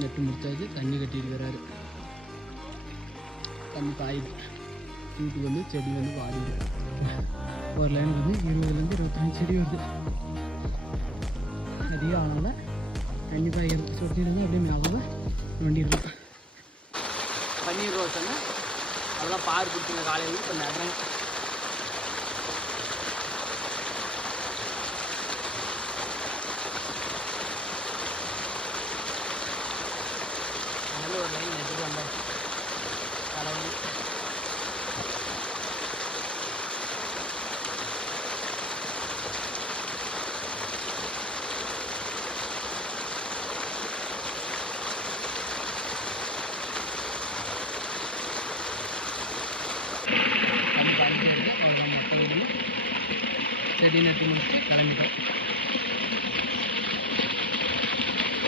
Net முடிச்சாச்சு. தண்ணி கட்டிட்டு வர்றாரு. தண்ணி பாயுது. வீட்டுக்கு வந்து செடி வந்து பாயுது. ஒரு லைனுக்கு வந்து 20லேருந்து 25 செடி வருது. அதிகம் ஆனால தண்ணி பாய்கிறது சொட்டிடுங்க. அப்படியே மேலே நோண்டிடலாம். பன்னீர் ரோஸ்ன்னு அதெல்லாம் பார் கொடுத்துங்க. காலையில் இப்போ நடுறேன். அதனால ஒரு லைன் நெட்டுட்டு வந்தாச்சு. தலைவலி செடி நட்டு முடிச்சு கிளம்பிட்டோம்.